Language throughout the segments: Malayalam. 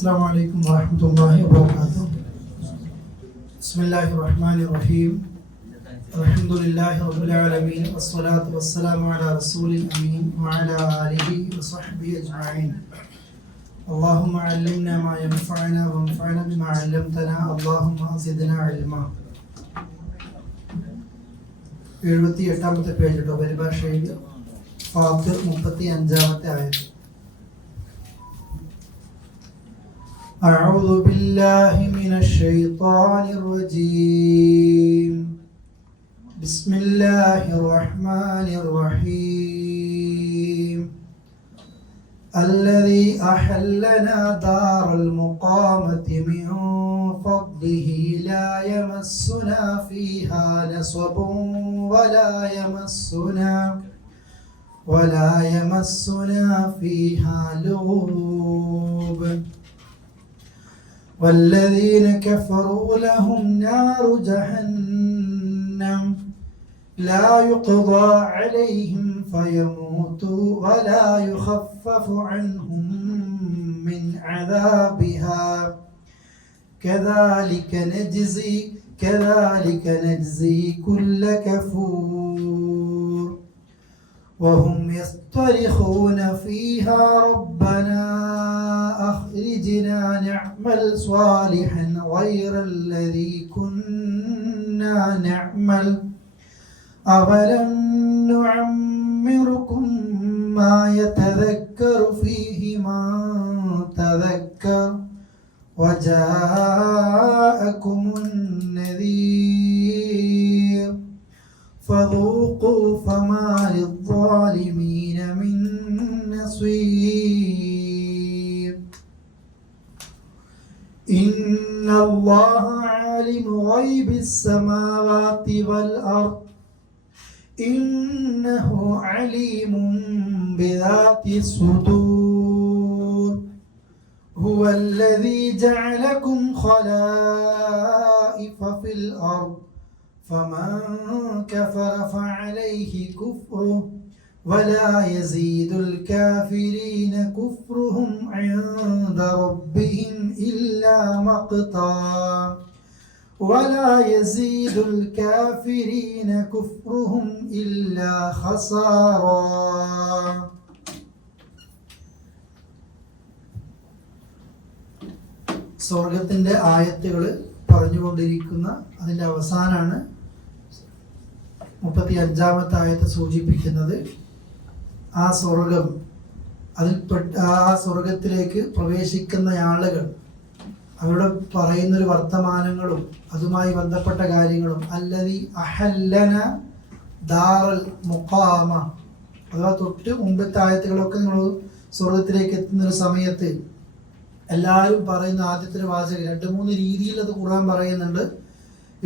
السلام عليكم ورحمة الله وبركاته. بسم الله الرحمن الرحيم. الحمد لله رب العالمين والصلاة والسلام على رسول الأمين وعلى آله وصحبه أجمعين. اللهم علمنا ما ينفعنا وانفعنا بما علمتنا. اللهم زدنا علما. 78ാമത്തെ പേജ് കേട്ടോ പരിഭാഷയിൽ ഫാത്തിർ 35ാമത്തെ ആയത്ത്. أعوذ بالله من الشيطان الرجيم. بسم الله الرحمن الرحيم. الذي أحلنا دار المقامة من فضله لا يمسنا فيها نصب ولا يمسنا فيها لغوب. والذين كفروا لهم نار جهنم لا يقضى عليهم فيموتوا ولا يخفف عنهم من عذابها كذلك نجزي كل كفور. وهم يصطرخون فيها ربنا أخرجنا نعمل صالحا غير الذي كنا نعمل أولم نعمركم ما يتذكر فيه من تذكر وجاءكم النذير فذوقوا فما للظالمين من نصير. إن الله عالم غيب السماوات والأرض إنه عليم بذات الصدور. هو الذي جعلكم خلائف في الأرض فمن كفر فعليه كفره ولا يزيد الكافرين كفرهم عند ربهم إلا مقتا ولا يزيد الكافرين كفرهم إلا خسارا. സ്വർഗത്തിന്റെ ആയത്തുകൾ പറഞ്ഞുകൊണ്ടിരിക്കുന്ന അതിന്റെ അവസാനാണ് 35ാമത്തെ ആയത്ത് സൂചിപ്പിക്കുന്നത്. ആ സ്വർഗം ആ സ്വർഗത്തിലേക്ക് പ്രവേശിക്കുന്ന ആളുകൾ അവരുടെ പറയുന്നൊരു വർത്തമാനങ്ങളും അതുമായി ബന്ധപ്പെട്ട കാര്യങ്ങളും അല്ലദീ അഹല്ലന ദാറൽ മുഖാമ അഥവാ തൊട്ട് മുമ്പത്തെ ആയത്തുകളൊക്കെ നിങ്ങൾ സ്വർഗത്തിലേക്ക് എത്തുന്ന ഒരു സമയത്ത് എല്ലാവരും പറയുന്ന ആദ്യത്തെ വാചകം 2-3 രീതിയിൽ അത് ഖുർആൻ പറയുന്നുണ്ട്.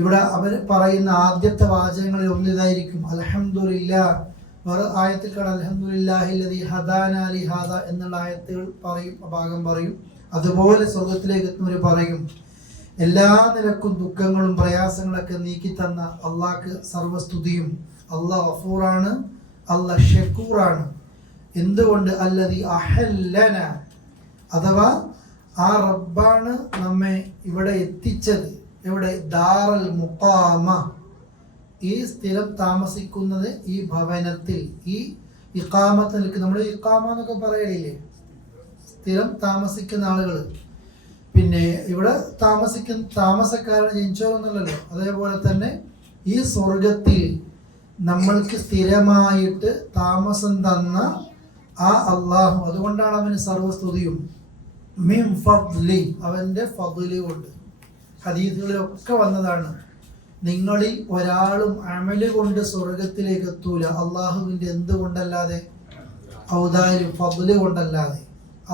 ഇവിടെ അവർ പറയുന്ന ആദ്യത്തെ വാചകങ്ങളിൽ ഒന്നിതായിരിക്കും അൽഹംദുലില്ലാഹ്. വേറെ ആയത്തിൽ കാണാം അൽഹംദുലില്ലാഹില്ലദീ ഹദാനാ ലിഹാദാ എന്നുള്ള ആയത്തുകൾ പറയും, ഭാഗം പറയും. അതുപോലെ സ്വർഗത്തിലേക്ക് എത്തുന്നവർ പറയും എല്ലാ നിലക്കും ദുഃഖങ്ങളും പ്രയാസങ്ങളൊക്കെ നീക്കി തന്ന അള്ളാഹ്ക്ക് സർവസ്തുതിയും. അള്ളാഹ് ഗഫൂറാണ്, അള്ളാഹ് ഷക്കൂറാണ്. എന്തുകൊണ്ട്? അല്ലദീ അഹല്ലന അഥവാ ആ റബ്ബാണ് നമ്മെ ഇവിടെ എത്തിച്ചത്. ഇവിടെ ദാറൽ മുഖാമ ഈ സ്ഥിരം താമസിക്കുന്നത് ഈ ഭവനത്തിൽ, ഈ ഇഖാമത്ത് നിൽക്കുന്ന നമ്മൾ ഇഖാമ എന്നൊക്കെ പറയലില്ലേ, സ്ഥിരം താമസിക്കുന്ന ആളുകൾ. പിന്നെ ഇവിടെ താമസക്കാരൻ ജനിച്ചോന്നല്ലോ. അതേപോലെ തന്നെ ഈ സ്വർഗത്തിൽ നമ്മൾക്ക് സ്ഥിരമായിട്ട് താമസം തന്ന ആ അള്ളാഹു, അതുകൊണ്ടാണ് അവന് സർവസ്തുതിയും. മിൻ ഫദ്ലി അവന്റെ ഫദ്ല് കൊണ്ട്. ഹദീസുകളിലൊക്കെ വന്നതാണ് നിങ്ങളിൽ ഒരാളും അമല് കൊണ്ട് സ്വർഗത്തിലേക്ക് എത്തൂല അള്ളാഹുവിന്റെ എന്തുകൊണ്ടല്ലാതെ, ഔദാര്യം ഫദ്ല് കൊണ്ടല്ലാതെ.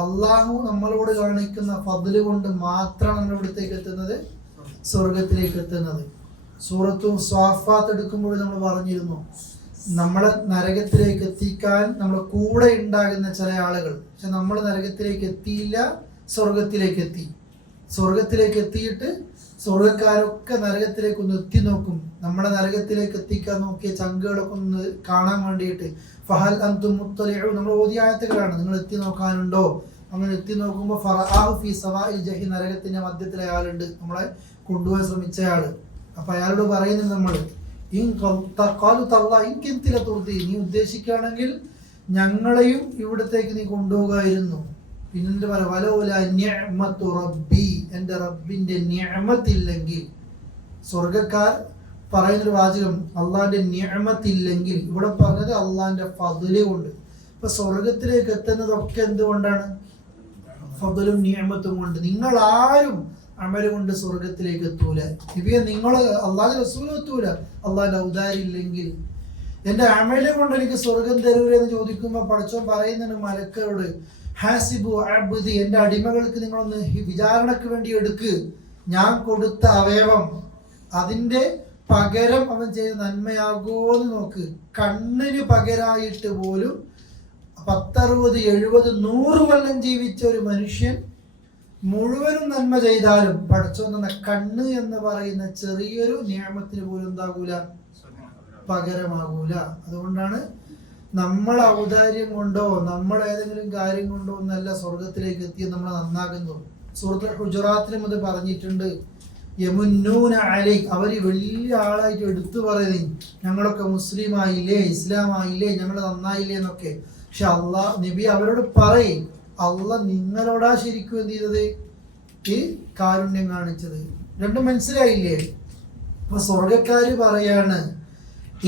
അള്ളാഹു നമ്മളോട് കാണിക്കുന്ന ഫദ്ല് കൊണ്ട് മാത്രമാണ് നമ്മൾ ഇവിടത്തേക്ക് എത്തുന്നത്, സ്വർഗത്തിലേക്ക് എത്തുന്നത്. സൂറത്തു സ്വാഫാത്ത് എടുക്കുമ്പോൾ നമ്മൾ പറഞ്ഞിരുന്നു നമ്മളെ നരകത്തിലേക്ക് എത്തിക്കാൻ നമ്മുടെ കൂടെ ഉണ്ടാകുന്ന ചില ആളുകൾ. പക്ഷെ നമ്മൾ നരകത്തിലേക്ക് എത്തിയില്ല, സ്വർഗത്തിലേക്ക് എത്തി. സ്വർഗത്തിലേക്ക് എത്തിയിട്ട് സ്വർഗക്കാരൊക്കെ നരകത്തിലേക്ക് ഒന്ന് എത്തി നോക്കും. നമ്മളെ നരകത്തിലേക്ക് എത്തിക്കാൻ നോക്കിയ ചങ്കുകളൊക്കെ ഒന്ന് കാണാൻ വേണ്ടിയിട്ട് ഫഹൽ അന്തും മുത്തലിഊൻ നമ്മൾ ഓതിയ ആയത്തുകളാണ്. നിങ്ങൾ എത്തി നോക്കാനുണ്ടോ, അങ്ങനെ എത്തി നോക്കുമ്പോൾ ഫറആഹു ഫീ സവാഇൽ ജഹീം, നരകത്തിന്റെ മധ്യത്തിൽ അയാളുണ്ട്, നമ്മളെ കൊണ്ടുപോകാൻ ശ്രമിച്ച ആള്. അപ്പൊ അയാളോട് പറയുന്നത് നമ്മൾ നീ ഉദ്ദേശിക്കുകയാണെങ്കിൽ ഞങ്ങളെയും ഇവിടത്തേക്ക് നീ കൊണ്ടുപോകായിരുന്നു. പിന്നെന്ത് പറയാ, വലൗല നിഅമത്തു റബ്ബി, എൻ്റെ റബ്ബിന്റെ നിഅമത്തില്ലെങ്കിൽ. സ്വർഗക്കാർ പറയുന്നൊരു വാചകം അള്ളാന്റെ നിഅമത്തില്ലെങ്കിൽ, ഇവിടെ പറഞ്ഞത് അള്ളാന്റെ ഫദ്ല് കൊണ്ട്. ഇപ്പൊ സ്വർഗത്തിലേക്ക് എത്തുന്നതൊക്കെ എന്തുകൊണ്ടാണ്? ഫദ്ലും നിഅമത്തും കൊണ്ട്. നിങ്ങൾ ആരും അമല് കൊണ്ട് സ്വർഗത്തിലേക്ക് എത്തൂല. നബിയെ, നിങ്ങൾ അള്ളാഹുവിന്റെ റസൂലും എത്തൂല അള്ളാഹിന്റെ ഔദാര്യം ഇല്ലെങ്കിൽ. എന്റെ അമല് കൊണ്ട് എനിക്ക് സ്വർഗം തരൂല എന്ന് ചോദിക്കുമ്പോൾ പടച്ചോൻ പറയുന്നുണ്ട് മലക്കരോട്, ഹാസിബു അബ്ദി, എന്റെ അടിമകൾക്ക് നിങ്ങളൊന്ന് വിചാരണക്ക് വേണ്ടി എടുക്ക്. ഞാൻ കൊടുത്ത അവയവം അതിന്റെ പകരം അവൻ ചെയ്ത നന്മയാകോന്ന് നോക്ക്. കണ്ണിന് പകരായിട്ട് പോലും 10, 60, 70, 100 കൊല്ലം ജീവിച്ച ഒരു മനുഷ്യൻ മുഴുവനും നന്മ ചെയ്താലും പടച്ചോൻ തന്ന കണ്ണ് എന്ന് പറയുന്ന ചെറിയൊരു നിയമത്തിന് പോലും എന്താകൂല, പകരമാകൂല. അതുകൊണ്ടാണ് നമ്മൾ ഔദാര്യം കൊണ്ടോ നമ്മൾ ഏതെങ്കിലും കാര്യം കൊണ്ടോ ഒന്നല്ല സ്വർഗത്തിലേക്ക് എത്തിയത് നമ്മൾ നന്നാകുന്നു. സൂറത്തുൽ ഹുജറാത്തിലും അത് പറഞ്ഞിട്ടുണ്ട്. യമുന്നൂന അലൈക്, അവര് വലിയ ആളായിട്ട് എടുത്തു പറയുന്നത് ഞങ്ങളൊക്കെ മുസ്ലിം ആയില്ലേ, ഇസ്ലാം ആയില്ലേ, ഞങ്ങൾ നന്നായില്ലേ എന്നൊക്കെ. പക്ഷെ അള്ളാഹ് നബി അവരോട് പറയും, അള്ളാഹ് നിങ്ങളോടാ ശരിക്കും എന്ത് ചെയ്തത്, ഈ കാരുണ്യം കാണിച്ചത്. രണ്ടും മനസ്സിലായില്ലേ? അപ്പൊ സ്വർഗക്കാര് പറയാണ്,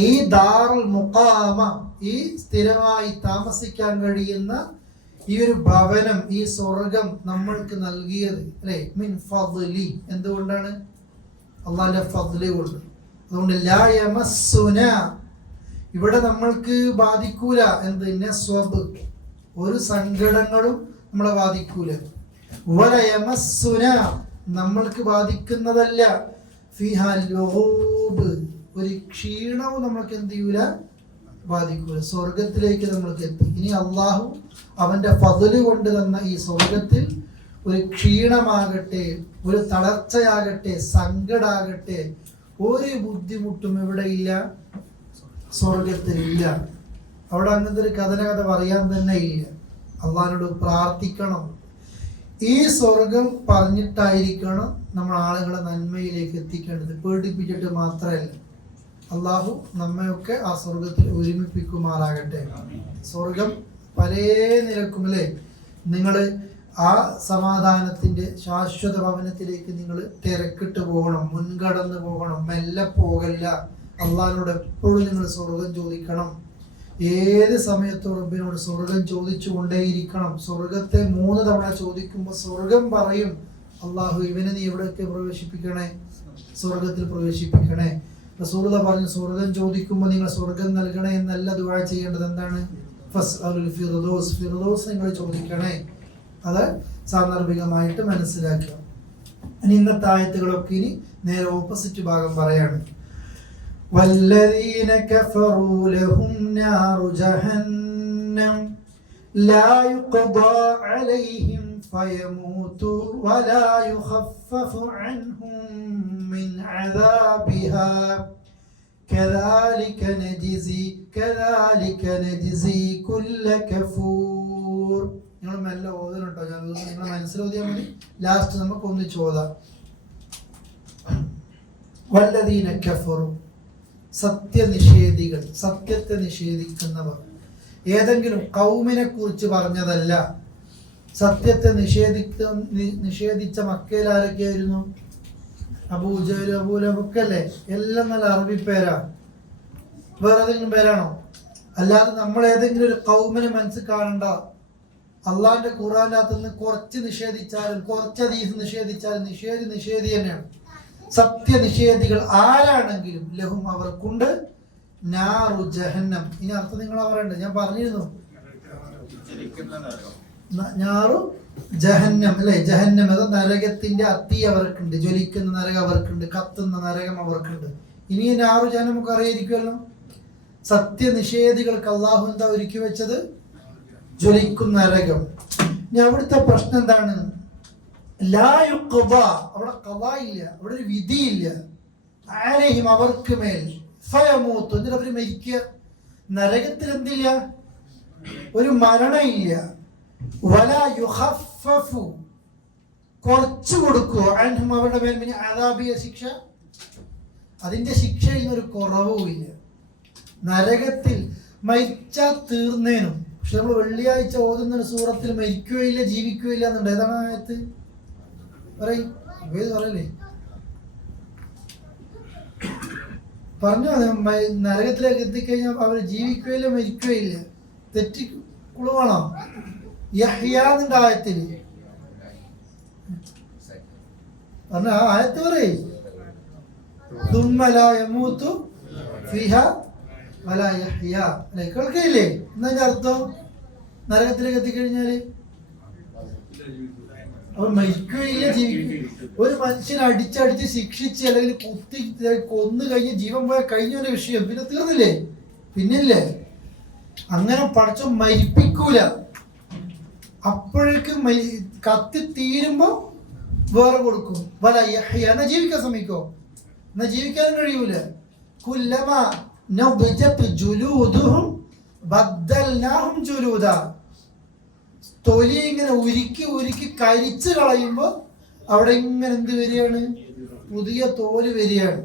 ഈ ദാറുൽ മുഖാമ, ഈ സ്ഥിരമായി താമസിക്കാൻ കഴിയുന്ന ഈ ഒരു ഭവനം, ഈ സ്വർഗം നമ്മൾക്ക് നൽകിയത് അല്ലെ, മിൻ ഫദ്ലി, എന്തുകൊണ്ടാണ്? അള്ളാഹിന്റെ ഫദ്ല് കൊണ്ട്. അതുകൊണ്ട് ലാ യമസ്സുന, ഇവിടെ നമ്മൾക്ക് ബാധിക്കൂല എന്ത്, നസ്വബ്, ഒരു സങ്കടങ്ങളും നമ്മളെ ബാധിക്കൂല. വല യമസ്സുന, നമ്മൾക്ക് ബാധിക്കുന്നതല്ല. ഫിഹാ ലൂബ്, ഒരു ക്ഷീണവും നമ്മൾക്ക് എന്ത് ചെയ്യൂല, ബാധിക്കൂല. സ്വർഗത്തിലേക്ക് നമ്മൾക്ക് എത്തി. ഇനി അള്ളാഹു അവന്റെ ഫദ്ല് കൊണ്ട് തന്ന ഈ സ്വർഗത്തിൽ ഒരു ക്ഷീണമാകട്ടെ, ഒരു തളർച്ചയാകട്ടെ, സങ്കടാകട്ടെ, ഒരു ബുദ്ധിമുട്ടും ഇവിടെ ഇല്ല, സ്വർഗത്തിലില്ല. അവിടെ അങ്ങനത്തെ ഒരു കഥ പറയാൻ തന്നെ ഇല്ല. അള്ളാഹിനോട് പ്രാർത്ഥിക്കണം. ഈ സ്വർഗം പറഞ്ഞിട്ടായിരിക്കണം നമ്മൾ ആളുകളെ നന്മയിലേക്ക് എത്തിക്കേണ്ടത്, പേടിപ്പിച്ചിട്ട് മാത്രമല്ല. അള്ളാഹു നമ്മയൊക്കെ ആ സ്വർഗത്തിൽ ഒരുമിപ്പിക്കുമാറാകട്ടെ. സ്വർഗം പല നിരക്കും അല്ലേ. നിങ്ങൾ ആ സമാധാനത്തിന്റെ ശാശ്വത ഭവനത്തിലേക്ക് നിങ്ങൾ തിരക്കിട്ട് പോകണം, മുൻകടന്ന് പോകണം, മെല്ലെ പോകല്ല. അള്ളാഹിനോട് എപ്പോഴും നിങ്ങൾ സ്വർഗം ചോദിക്കണം. ഏത് സമയത്തും റബ്ബിനോട് സ്വർഗം ചോദിച്ചു കൊണ്ടേയിരിക്കണം. സ്വർഗത്തെ 3 തവണ ചോദിക്കുമ്പോൾ സ്വർഗം പറയും, അള്ളാഹു ഇവനെ നീ എവിടെയൊക്കെ പ്രവേശിപ്പിക്കണേ, സ്വർഗത്തിൽ പ്രവേശിപ്പിക്കണേ. റസൂലുള്ളാഹി പറഞ്ഞു, സ്വർഗം ചോദിക്കുമ്പോൾ നിങ്ങൾ സ്വർഗം നൽകണേ എന്നല്ല ദുആ ചെയ്യേണ്ടത്. എന്താണ്? ഫസ്അലുൽ ഫിർദൗസ്, ഫിർദൗസ് നിങ്ങൾ ചോദിക്കണേ. അത് സാന്ദർഭികമായിട്ട് മനസ്സിലാക്കുക. ഇനി ഇന്നത്തെ ആയത്തുകളൊക്കെ ഇനി നേരെ ഓപ്പോസിറ്റ് ഭാഗം പറയാണ്. വല്ലദീന കഫറൂ ലഹും നാറു ജഹന്നം ലാ യുഖ്ദാ അലൈഹിം ഫയമൂതു വലാ യുഖഫഫു അൻഹും മിൻ അദാബിഹാ കദാലിക നജ്സി കുല്ല കഫൂർ. നിങ്ങൾ മെല്ലെ ഓതണം കേട്ടോ, ഞാൻ നിങ്ങൾ മനസ്സിലോതിയാൽ മതി. ലാസ്റ്റ് നമുക്ക് ഒന്നിച്ച് ഓതാം. വല്ലദീന കഫറു, സത്യനിഷേധികൾ, സത്യത്തെ നിഷേധിക്കുന്നവർ. ഏതെങ്കിലും കൗമിനെ കുറിച്ച് പറഞ്ഞതല്ല. സത്യത്തെ നിഷേധിച്ച മക്കയിൽ ആരൊക്കെയായിരുന്നു? അബൂജഹൽ, അബൂലഹബ് അല്ലേ? എല്ലാം നല്ല അറബി പേരാ. വേറെ ഏതെങ്കിലും പേരാണോ? അല്ലാതെ നമ്മൾ ഏതെങ്കിലും ഒരു കൗമിനെ മനസ്സിൽ കാണണ്ട. അള്ളാഹിന്റെ ഖുർആനിനകത്ത് നിന്ന് കുറച്ച് നിഷേധിച്ചാലും, കുറച്ച് ഹദീസ് നിഷേധിച്ചാലും നിഷേധി തന്നെയാണ്. സത്യനിഷേധികൾ ആരാണെങ്കിലും ലഹും, അവർക്കുണ്ട്, നാറു ജഹന്നം. ഇനി അർത്ഥം നിങ്ങൾ പറയണ്ട, ഞാൻ പറഞ്ഞിരുന്നു. നാറു ജഹന്നം അല്ലെ, ജഹന്നം അത് നരകത്തിന്റെ അത്തി അവർക്കുണ്ട്, ജ്വലിക്കുന്ന നരകം അവർക്കുണ്ട്, കത്തുന്ന നരകം അവർക്കുണ്ട്. ഇനി നാറു ജഹന്നം നമുക്ക് അറിയായിരിക്കുമല്ലോ. സത്യനിഷേധികൾക്ക് അള്ളാഹു എന്താ ഒരുക്കി വെച്ചത്? ജ്വലിക്കുന്ന നരകം. ഇനി അവിടുത്തെ പ്രശ്നം എന്താണ്? ലാ യുഖ്ദാ, അവിടെ ഖദാ ഇല്ല, അവിടെ ഒരു വിധിയില്ല. അലൈഹിം, അവർക്ക് മേൽ, ഫയമൂതു, എന്നിട്ട് അവർ മരിക്കുക. നരകത്തിൽ എന്തില്ല? ഒരു മരണമില്ല. വലാ യുഖഫഫു കുറച്ചു കൊടുക്കുവോ അൻഹും അവരുടെ മേൽ മിൻ അദാബിയ ശിക്ഷ, അതിന്റെ ശിക്ഷയിൽ ഒരു കുറവുമില്ല. നരകത്തിൽ മരിച്ചാൽ തീർന്നേനും. പക്ഷെ നമ്മൾ വെള്ളിയാഴ്ച ഓതുന്ന സൂറത്തിൽ മരിക്കുകയില്ല ജീവിക്കുകയില്ല എന്നുണ്ട്. ഏതാണ് ആയത്ത്? പറയും പറയല്ലേ, പറഞ്ഞോ. നരകത്തിലേക്ക് എത്തിക്കഴിഞ്ഞാൽ അവർ ജീവിക്കുകയില്ല മരിക്കുകയില്ല. തെറ്റി കുളുവാണോ? യഹ്യാന്നിന്റെ ആയത്തിൽ പറഞ്ഞ ആ ആയത്ത് പറയും കേൾക്കയില്ലേ? എന്നതിന്റെ അർത്ഥം നരകത്തിലേക്ക് എത്തിക്കഴിഞ്ഞാല് അവർ മരിക്കുകയില്ല ജീവിക്കുകയില്ല. ഒരു മനുഷ്യനെ അടിച്ചടിച്ച് ശിക്ഷിച്ച് അല്ലെങ്കിൽ കുത്തി കൊന്നു കഴിഞ്ഞ് ജീവൻ പോയ കഴിഞ്ഞൊരു വിഷയം, പിന്നെ തീർന്നില്ലേ? പിന്നില്ലേ? അങ്ങനെ പടച്ചോ മരിപ്പിക്കൂല. അപ്പോഴേക്കും കത്തി തീരുമ്പോ വേറെ കൊടുക്കും. എന്നാ ജീവിക്കാൻ ശ്രമിക്കോ? എന്നാ ജീവിക്കാനും കഴിയൂല. കുല്ലമാ നബജത് ജുലൂദുഹും ബദ്ദൽനാഹും ജുലൂദാ. തൊലി ഇങ്ങനെ ഉരുക്കി ഉരുക്കി കരിച്ചു കളയുമ്പോ അവിടെ ഇങ്ങനെ എന്ത് വരികയാണ്? പുതിയ തോല് വരികയാണ്.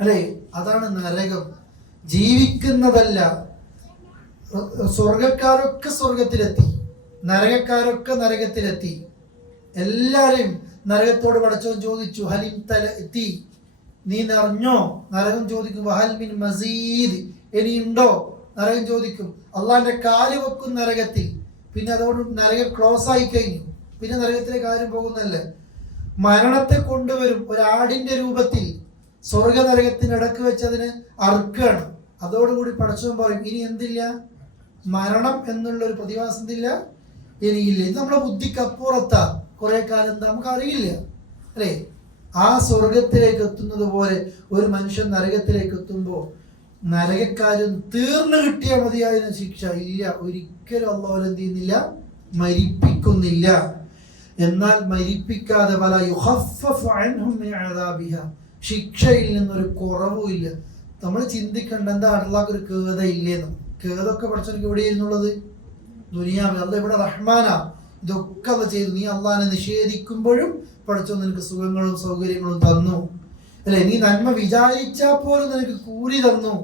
അല്ലേ? അതാണ് നരകം. ജീവിക്കുന്നതല്ല. സ്വർഗക്കാരൊക്കെ സ്വർഗത്തിലെത്തി, നരകക്കാരൊക്കെ നരകത്തിലെത്തി. എല്ലാരെയും നരകത്തോട് പടച്ചവൻ ചോദിച്ചു, ഹലിം തല എത്തി, നീ നിറഞ്ഞോ? നരകം ചോദിക്കും, വഹൽ മിൻ മസീദ്, ഇനിയുണ്ടോ? നരകം ചോദിക്കും. അള്ളാന്റെ കാല് വെക്കും നരകത്തിൽ. പിന്നെ അതോട് നരകം ക്ലോസ് ആയി കഴിഞ്ഞു. പിന്നെ നരകത്തിലേക്ക് ആരും പോകുന്നല്ലേ. മരണത്തെ കൊണ്ടുവരും ഒരാടിന്റെ രൂപത്തിൽ. സ്വർഗ നരകത്തിനിടക്ക് വെച്ച് അതിന് അറുക്കാണ്. അതോടുകൂടി പടച്ചവൻ പറയും, ഇനി എന്തില്ല? മരണം എന്നുള്ള ഒരു പ്രതിഭാസം എന്തില്ല, ഇനിയില്ല. ഇത് നമ്മുടെ ബുദ്ധിക്ക് അപ്പുറത്താ. കുറെ കാലം എന്താ നമുക്ക് അറിയില്ല, അല്ലേ? ആ സ്വർഗത്തിലേക്ക് എത്തുന്നത് പോലെ ഒരു മനുഷ്യൻ നരകത്തിലേക്ക് എത്തുമ്പോൾ നരകക്കാരൻ തീർന്നു കിട്ടിയാൽ മതിയായ ശിക്ഷ ഇല്ല. ഒരിക്കലും അല്ലാഹു എന്ത് ചെയ്യുന്നില്ല? മരിപ്പിക്കുന്നില്ല. എന്നാൽ മരിപ്പിക്കാതെ വല യുഖഫഫു അൻഹും മിൻ അദാബിഹ, ശിക്ഷയിൽ നിന്നൊരു കുറവുമില്ല. നമ്മൾ ചിന്തിക്കേണ്ട എന്താ അള്ളാഹ്ക്ക് ഒരു കേത ഇല്ലേന്ന്. കേതൊക്കെ പഠിച്ചവർക്ക് എവിടെയായിരുന്നുള്ളത്? ദുനിയാവിൽ. അല്ല ഇവിടെ റഹ്മാനാ. ഇതൊക്കെ അത് ചെയ്തു. നീ അള്ളാഹിനെ നിഷേധിക്കുമ്പോഴും പഠിച്ചോ നിനക്ക് സുഖങ്ങളും സൗകര്യങ്ങളും തന്നു, അല്ലെ? നീ നന്മ വിചാരിച്ചാൽ പോലും നിനക്ക് കൂലി തന്നു.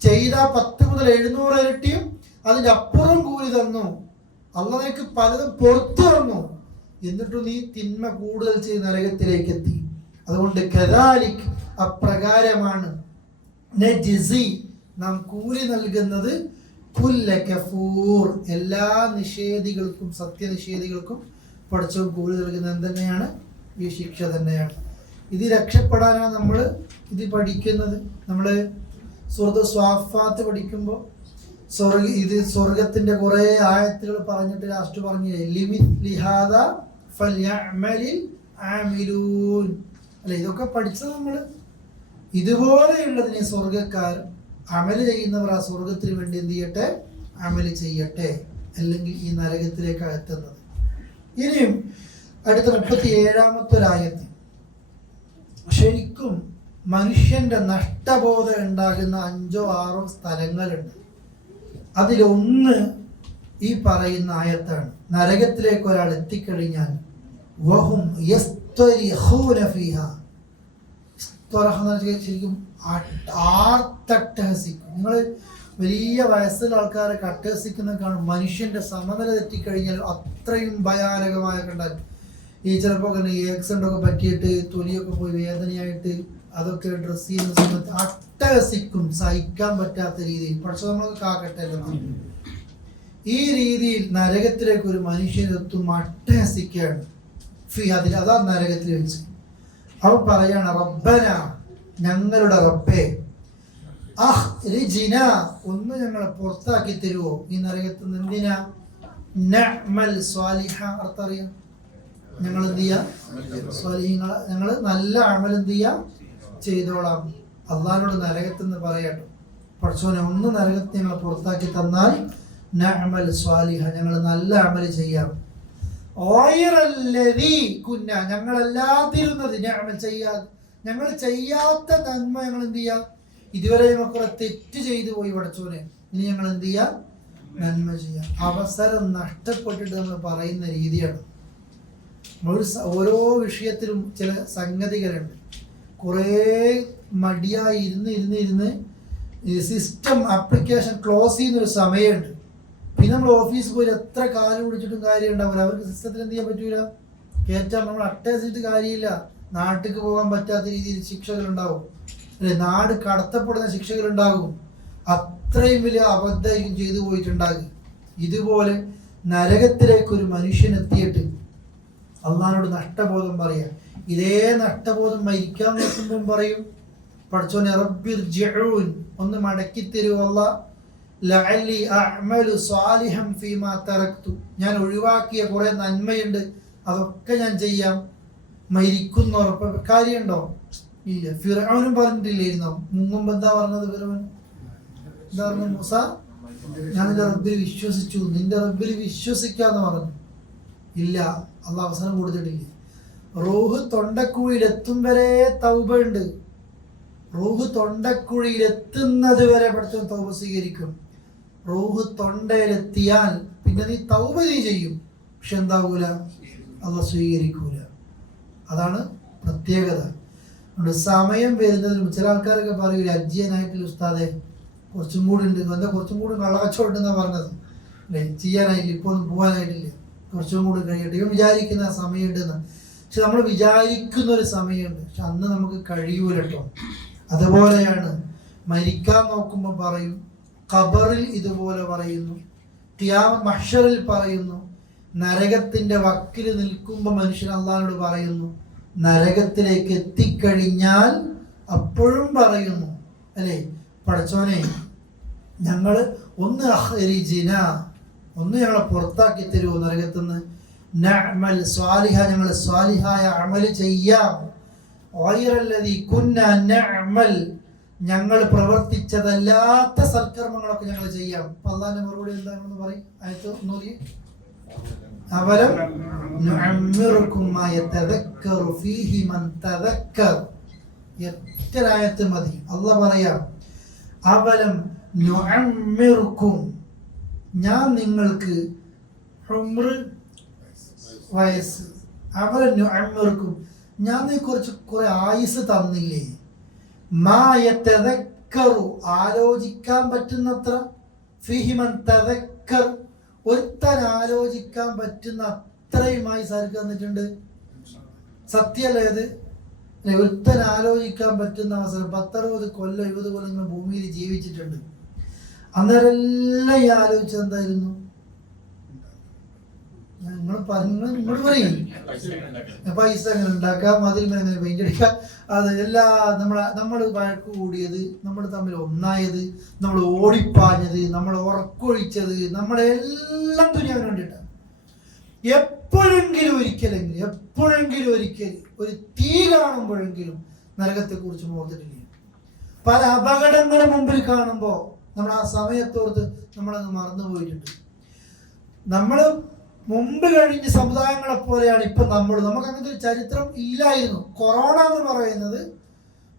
ചെയ്ത 10 മുതൽ 700 ഇരട്ടിയും അതിന്റെ അപ്പുറം കൂലി തന്നു. അള്ളാഹ് നിനക്ക് പലതും പുറത്തു തന്നു. എന്നിട്ടും നീ തിന്മ കൂടുതൽ ചെയ്ത് നരകത്തിലേക്ക് എത്തി. അതുകൊണ്ട് കദാലിക്, അപ്രകാരമാണ് നജ്സി, നാം കൂലി നൽകുന്നത് കുല്ല കഫൂർ, എല്ലാ നിഷേധികൾക്കും സത്യനിഷേധികൾക്കും പഠിച്ചവൻ കൂലി നൽകുന്നത് എന്തെന്നെയാണ്? ഈ ശിക്ഷ തന്നെയാണ്. ഇത് രക്ഷപ്പെടാനാണ് നമ്മൾ ഇത് പഠിക്കുന്നത്. നമ്മൾ സൂറത്ത് സ്വാഫാത്ത് പഠിക്കുമ്പോൾ ഇത് സ്വർഗത്തിന്റെ കുറെ ആയത്തുകൾ പറഞ്ഞിട്ട് ലാസ്റ്റ് പറഞ്ഞില്ലേ, ലിമിത് ലിഹാദ ഫൽയഅമലിൽ ആമിലൂൻ, അല്ലെ? ഇതൊക്കെ പഠിച്ചത് നമ്മൾ. ഇതുപോലെയുള്ളതിനെ സ്വർഗക്കാർ അമല് ചെയ്യുന്നവർ ആ സ്വർഗത്തിന് വേണ്ടി എന്ത് ചെയ്യട്ടെ? അമല് ചെയ്യട്ടെ, അല്ലെങ്കിൽ ഈ നരകത്തിലേക്കാണ് എത്തുന്നത്. ഇനിയും അടുത്ത 37-ാമത്തെ ആയത്ത് ശരിക്കും മനുഷ്യന്റെ നഷ്ടബോധം ഉണ്ടാകുന്ന 5-6 സ്ഥലങ്ങളുണ്ട്. അതിലൊന്ന് ഈ പറയുന്ന ആയത്താണ്. നരകത്തിലേക്ക് ഒരാൾ എത്തിക്കഴിഞ്ഞാൽ വഹും യസ്തരിഖൂന ഫീഹാ, ശരിക്കും ആർത്തട്ടഹസിക്കും. നിങ്ങൾ വലിയ വയസ്സുള്ള ആൾക്കാരൊക്കെ അട്ടഹസിക്കുന്ന കാണും. മനുഷ്യന്റെ സമനില തെറ്റിക്കഴിഞ്ഞാൽ അത്രയും ഭയാനകമായ കണ്ടാൽ ഈ ചിലപ്പോൾ ആക്സിഡന്റ് ഒക്കെ പറ്റിയിട്ട് തൊലിയൊക്കെ പോയി വേദനയായിട്ട് അതൊക്കെ ഡ്രസ് ചെയ്യുന്ന സമയത്ത് അട്ടഹസിക്കും, സഹിക്കാൻ പറ്റാത്ത രീതിയിൽ. പക്ഷെ നമ്മളൊക്കെ കാക്കട്ടെ. ഈ രീതിയിൽ നരകത്തിലേക്ക് ഒരു മനുഷ്യനെത്തും അട്ടഹസിക്കുകയാണ്. അതിൽ അതാ നരകത്തിൽ വെച്ച് അവൻ പറയാണ്, റബ്ബന, ഞങ്ങളുടെ റബ്ബേ, അഖ്രിജ്നാ, ഒന്ന് ഞങ്ങളെ പുറത്താക്കി തരുവോ ഈ നരകത്തിൽ നിന്ന്. എന്തിനാ? നഅമൽ സ്വാലിഹ, അർത്ഥം അറിയാം. ഞങ്ങൾ എന്ത് ചെയ്യാ? സ്വാലിഹീങ്ങളെ ഞങ്ങൾ നല്ല അമൽ എന്ത് ചെയ്യാ? ചെയ്തോളാം. അള്ളാഹിനോട് നരകത്തിൽ നിന്ന് പറയട്ടോ, പഠിച്ചോനെ ഒന്ന് നരകത്തിൽ ഞങ്ങളെ പുറത്താക്കി തന്നാൽ നഅമൽ സ്വാലിഹ, ഞങ്ങൾ നല്ല അമൽ ചെയ്യാം. ഞങ്ങളല്ലാതിരുന്നത് ഞങ്ങൾ ചെയ്യാത്ത നന്മ ഞങ്ങൾ എന്ത് ചെയ്യാം? ഇതുവരെ ഞങ്ങൾക്ക് തെറ്റ് ചെയ്തു പോയി പഠിച്ചോനെ, ഇനി ഞങ്ങൾ എന്ത് ചെയ്യാം? നന്മ ചെയ്യാം. അവസരം നഷ്ടപ്പെട്ടിട്ട് നമ്മൾ പറയുന്ന രീതിയാണ്. ഓരോ വിഷയത്തിലും ചില സംഗതികളുണ്ട്. കുറേ മടിയായി ഇരുന്ന് സിസ്റ്റം ആപ്ലിക്കേഷൻ ക്ലോസ് ചെയ്യുന്നൊരു സമയമുണ്ട്. പിന്നെ നമ്മൾ ഓഫീസിൽ പോയി എത്ര കാലം പിടിച്ചിട്ടും കാര്യം ഉണ്ടാവില്ല. അവർക്ക് സിസ്റ്റത്തിൽ എന്ത് ചെയ്യാൻ പറ്റൂല, കയറ്റാൻ നമ്മൾ അട്ടേസിട്ട് കാര്യമില്ല. നാട്ടിലേക്ക് പോകാൻ പറ്റാത്ത രീതിയിൽ ശിക്ഷകളുണ്ടാവും, അല്ലെ? നാട് കടത്തപ്പെടുന്ന ശിക്ഷകളുണ്ടാകും. അത്രയും വലിയ അബദ്ധം ചെയ്തു പോയിട്ടുണ്ടാകും. ഇതുപോലെ നരകത്തിലേക്ക് ഒരു മനുഷ്യൻ എത്തിയിട്ട് അള്ളാഹിനോട് നഷ്ടബോധം പറയാ. ഇതേ നഷ്ടബോധം മരിക്കാൻ നോക്കുമ്പം പറയും, പഠിച്ചോനെ റബ്ബിർജിഊൻ, ഒന്ന് മടക്കി തരൂ അല്ലാഹ്, ലഅല്ലി അഅമലു സ്വാലിഹൻ ഫീമാ തറക്തു, ഞാൻ ഒഴിവാക്കിയ കുറെ നന്മയുണ്ട് അതൊക്കെ ഞാൻ ചെയ്യാം. മരിക്കുന്ന ഉറപ്പ് കാര്യമുണ്ടോ? ഇല്ല. ഫിർഔനും പറഞ്ഞിട്ടില്ലായിരുന്നോ? മുമ്പ് എന്താ പറഞ്ഞത്? ഫിർഔൻ എന്താ പറഞ്ഞു? മൂസ, ഞാൻ നിന്റെ റബ്ബിൽ വിശ്വസിച്ചു, നിന്റെ റബ്ബിൽ വിശ്വസിക്കാന്ന് പറഞ്ഞു. ഇല്ല, അള്ളാഹ് അവസരം കൊടുത്തിട്ടില്ല. റൂഹ് തൊണ്ടക്കുഴിയിലെത്തും വരെ തൗബ ഉണ്ട്. റൂഹ് തൊണ്ടക്കുഴിയിലെത്തുന്നത് വരെ പഠിത്തം തൗബ സ്വീകരിക്കും. റൂഹ് തൊണ്ടയിലെത്തിയാൽ പിന്നെ നീ തൗബ ചെയ്യും, പക്ഷെ എന്താവൂല, അള്ളാഹ് സ്വീകരിക്കൂല. അതാണ് പ്രത്യേകത. സമയം വരുന്നതിന് ചില ആൾക്കാരൊക്കെ പറയൂല, അജ്യനായിട്ടില്ല ഉസ്താദെ, കുറച്ചും കൂടി ഉണ്ട്, എന്താ കുറച്ചും കൂടി കള്ളക്കച്ചവടം എന്നാ പറഞ്ഞത്, അല്ലേ? ചെയ്യാനായിട്ടില്ല, ഇപ്പോൾ ഒന്നും പോകാനായിട്ടില്ല, കുറച്ചും കൂടി കഴിയട്ടെ. ഇവൻ വിചാരിക്കുന്ന സമയം ഉണ്ടെന്ന്. പക്ഷെ നമ്മൾ വിചാരിക്കുന്ന ഒരു സമയമുണ്ട്, പക്ഷെ അന്ന് നമുക്ക് കഴിയൂല കേട്ടോ. അതുപോലെയാണ് മരിക്കാൻ നോക്കുമ്പോൾ പറയും, ഖബറിൽ ഇതുപോലെ പറയുന്നു, ഖിയാമത്ത് മഹ്ശറിൽ പറയുന്നു, നരകത്തിന്റെ വക്കിൽ നിൽക്കുമ്പോൾ മനുഷ്യൻ അള്ളാഹിനോട് പറയുന്നു. നരകത്തിലേക്ക് എത്തിക്കഴിഞ്ഞാൽ അപ്പോഴും പറയുന്നു, അല്ലേ, പടച്ചോനെ ഞങ്ങൾ ഒന്ന് അഖ്രിജ്ന, ഒന്ന് ഞങ്ങളെ പുറത്താക്കി തരുമോ നരകത്തുനിന്ന്, നഅമൽ സ്വാലിഹ, ഞങ്ങൾ സ്വാലിഹായ അമൽ ചെയ്യാം, ഗൈറല്ലദീ കുന്നാ നഅമൽ, ഞങ്ങൾ പ്രവർത്തിച്ചതല്ലാത്ത സൽക്കർമ്മങ്ങളൊക്കെ ഞങ്ങൾ ചെയ്യാം. അപ്പൊ അള്ളാഹിന്റെ മറുപടി എന്താണെന്ന് പറയും? ആയത്ത് ഒന്നൂരി, അവലം നുഅമ്മിറുകും മാ യതദക്കറു ഫീഹി മൻ തദക്കർ. ഒറ്റ ആയത്ത് മതി. അള്ളാഹ് പറയാം, അവലം നുഅമ്മിറുകും, ഞാൻ നിങ്ങൾക്ക് ഉംർ വയസ്സ്, അവലം നുഅമ്മിറുകും, ഞാൻ നിങ്ങൾക്ക് കുറെ ആയുസ് തന്നില്ലേ, മാ യതദക്കറു, ആലോചിക്കാൻ പറ്റുന്നത്ര, ഫീഹി മൻ തദക്കർ, ഒരുത്തൻ ആലോചിക്കാൻ പറ്റുന്ന അത്രയുമായി സാർക്ക് തന്നിട്ടുണ്ട്. സത്യമല്ലേ അത്? ഒരുത്തൻ ആലോചിക്കാൻ പറ്റുന്ന അവസരം 10-60 കൊല്ലം 70 കൊല്ലം ഭൂമിയിൽ ജീവിച്ചിട്ടുണ്ട്. അന്നേരം എല്ലാം ഈ ആലോചിച്ചത് എന്തായിരുന്നു? ഇങ്ങോട്ട് പറയും, പൈസ എങ്ങനെ ഉണ്ടാക്കാം, അതിൽ എങ്ങനെ പെയിന്റ് അടിക്കാം, അത് എല്ലാ നമ്മൾ വഴക്ക് കൂടിയത്, നമ്മൾ തമ്മിൽ ഒന്നായത്, നമ്മൾ ഓടിപ്പാഞ്ഞത്, നമ്മൾ ഉറക്കൊഴിച്ചത്, നമ്മളെല്ലാം ദുനിയാവിന് വേണ്ടിയിട്ടാണ്. എപ്പോഴെങ്കിലും ഒരിക്കൽ ഒരു തീ കാണുമ്പോഴെങ്കിലും നരകത്തെ കുറിച്ച് ഓർത്തിട്ടില്ല. പല അപകടങ്ങളുടെ മുമ്പിൽ കാണുമ്പോൾ നമ്മൾ ആ സമയത്തോർത്ത് നമ്മളങ്ങ് മറന്നുപോയിട്ടുണ്ട്. നമ്മൾ മുമ്പ് കഴിഞ്ഞ സമുദായങ്ങളെ പോലെയാണ് ഇപ്പൊ നമുക്ക് അങ്ങനത്തെ ഒരു ചരിത്രം ഇല്ലായിരുന്നു. കൊറോണ എന്ന് പറയുന്നത്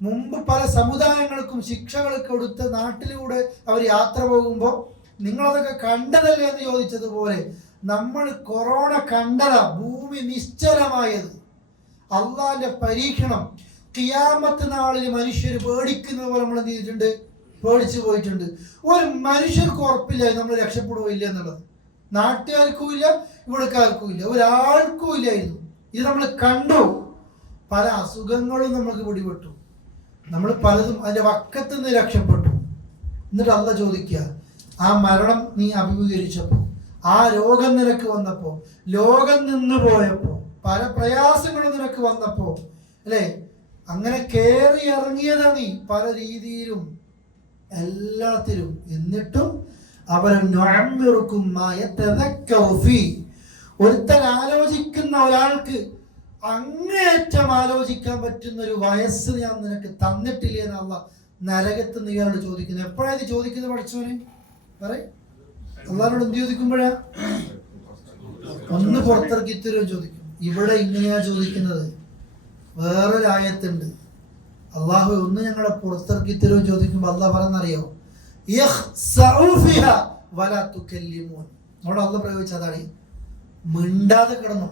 മുമ്പ് പല സമുദായങ്ങൾക്കും ശിക്ഷകൾ കൊടുത്ത് നാട്ടിലൂടെ അവർ യാത്ര പോകുമ്പോൾ നിങ്ങളതൊക്കെ കണ്ടതല്ലേ എന്ന് ചോദിച്ചതുപോലെ നമ്മൾ കൊറോണ കണ്ടതാ. ഭൂമി നിശ്ചലമായത്, അള്ളാന്റെ പരീക്ഷണം, ഖിയാമത്ത് നാളിൽ മനുഷ്യർ പേടിക്കുന്നത് പോലെ നമ്മൾ എന്ത് ചെയ്തിട്ടുണ്ട്? പേടിച്ചു പോയിട്ടുണ്ട്. ഒരു മനുഷ്യർക്ക് ഉറപ്പില്ല നമ്മൾ രക്ഷപ്പെടുകയോ ഇല്ല എന്നുള്ളത്. നാട്ടുകാർക്കും ഇല്ല, ഇവിടക്കാർക്കും ഇല്ല, ഒരാൾക്കും ഇല്ലായിരുന്നു. ഇത് നമ്മൾ കണ്ടു. പല അസുഖങ്ങളും നമുക്ക് പിടിപെട്ടു, നമ്മൾ പലതും അതിന്റെ വക്കത്ത് നിന്ന് രക്ഷപ്പെട്ടു. എന്നിട്ട് അള്ളാഹ് ചോദിക്കുക, ആ മരണം നീ അഭിമുഖീകരിച്ചപ്പോ, ആ രോഗം നിനക്ക് വന്നപ്പോ, ലോകം നിന്ന് പോയപ്പോ, പല പ്രയാസങ്ങളും നിനക്ക് വന്നപ്പോ, അല്ലേ, അങ്ങനെ കേറി ഇറങ്ങിയതാ നീ പല രീതിയിലും എല്ലാത്തിലും. എന്നിട്ടും ഒരുത്തൻ ആലോചിക്കുന്ന ഒരാൾക്ക് അങ്ങേയറ്റം ആലോചിക്കാൻ പറ്റുന്ന ഒരു വയസ്സ് ഞാൻ നിനക്ക് തന്നിട്ടില്ല എന്നുള്ള നരകത്ത് നീ ഇയാളോട് ചോദിക്കുന്നത്. എപ്പോഴാ ഇത് ചോദിക്കുന്നത്? പഠിച്ചോനെ പറയും. അള്ളാഹിനോട് എന്ത് ചോദിക്കുമ്പോഴാ? ഒന്ന് പുറത്തിറക്കി തരുമോ ചോദിക്കും. ഇവിടെ ഇങ്ങനെയാ ചോദിക്കുന്നത്. വേറൊരായത്തുണ്ട്, അള്ളാഹു ഒന്ന് ഞങ്ങളെ പുറത്തിറക്കി തരുമോ ചോദിക്കുമ്പോൾ അള്ളാഹ് പറഞ്ഞറിയോ, വലാ തുകല്ലിമൂൻ. അവിടെ അള്ളാഹ് പ്രയോഗിച്ചതാണ്, മിണ്ടാതെ കിടന്നോ,